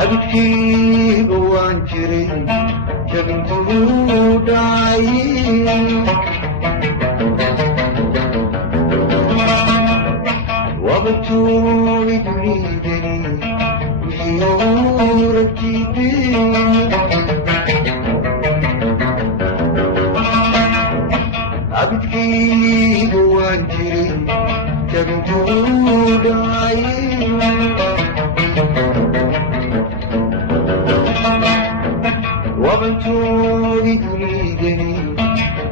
Abidkayba waan jiray intuu dhacayee wabtuu idulidani wuxuu rakibay Abidkayba waan jiray intuu dhacayee وبنتو يريدني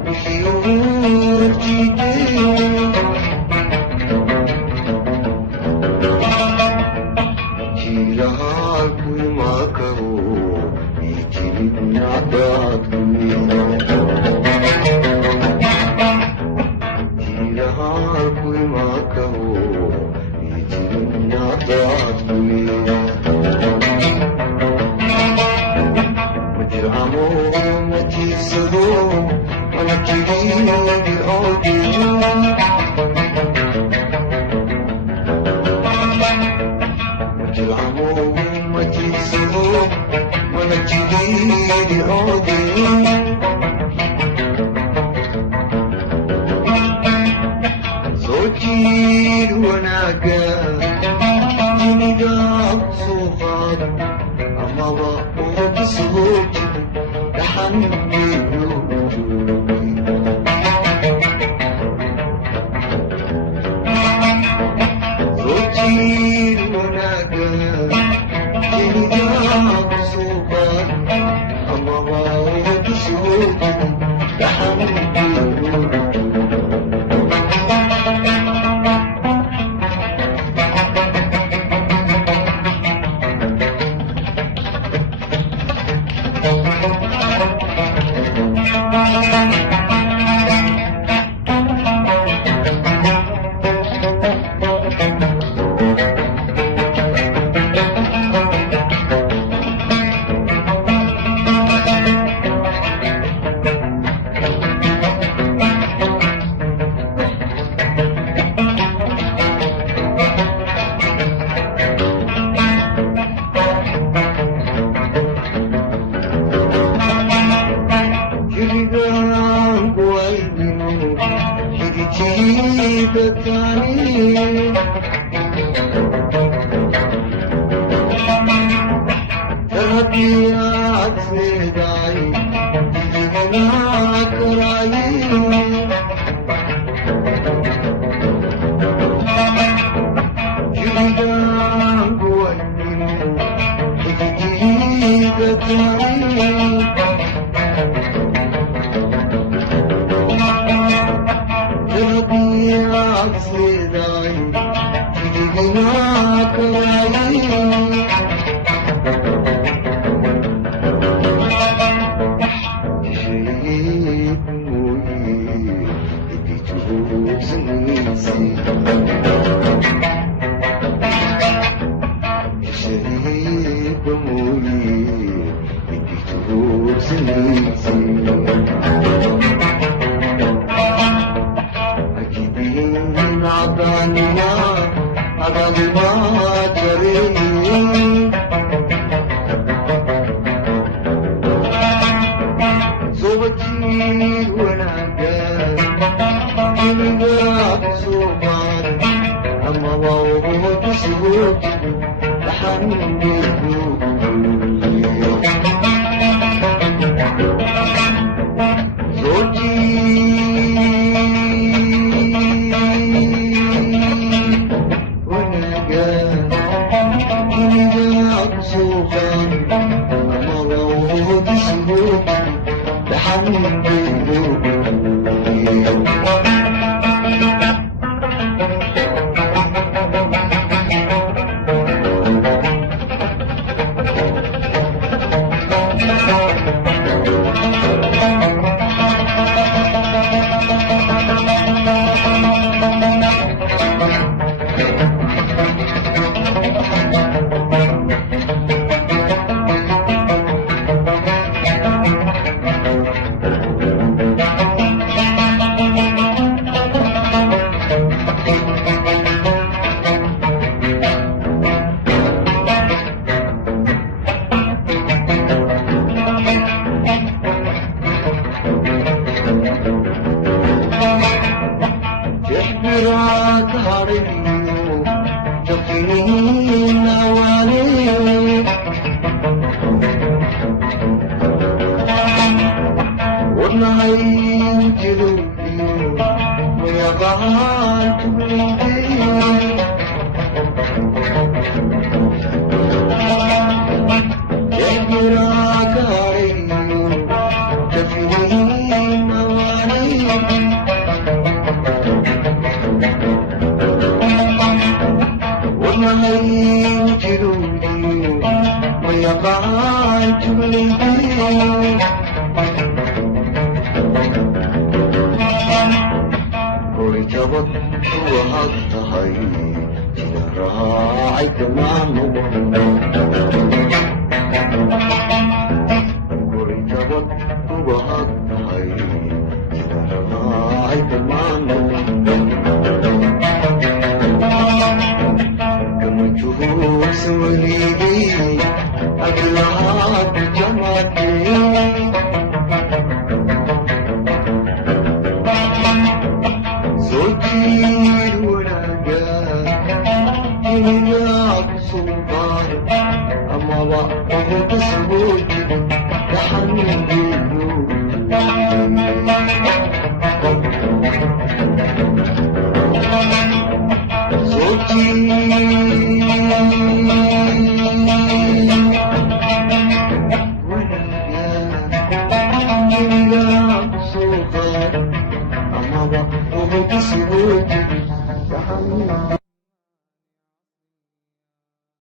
وشيور جديد جيلها كل ما كرو يجي من عداد جيلها كل ما كرو يجي من عداد أمومتي الصدوم ونكرين بأوديون وجل أمومتي الصدوم ونكرين بأوديون صوتي وناقا جنقا صوفان أما بقوة صوتي صوتي وناقا جنقا صوفان أما بقوة صوتي yaqaan jumlaydii hori jabad waxaad tahay jira raacay dhammaano hori jabad waxaad tahay jira raacay dhammaano kama juhuugsan weligay adlahaad jamaatee Sojiir wanaaga inigaa ku soo qaado amaba wuxuu ka soo jiro dhaxangeeyo Sojiir wanaaga inigaa ku soo qaado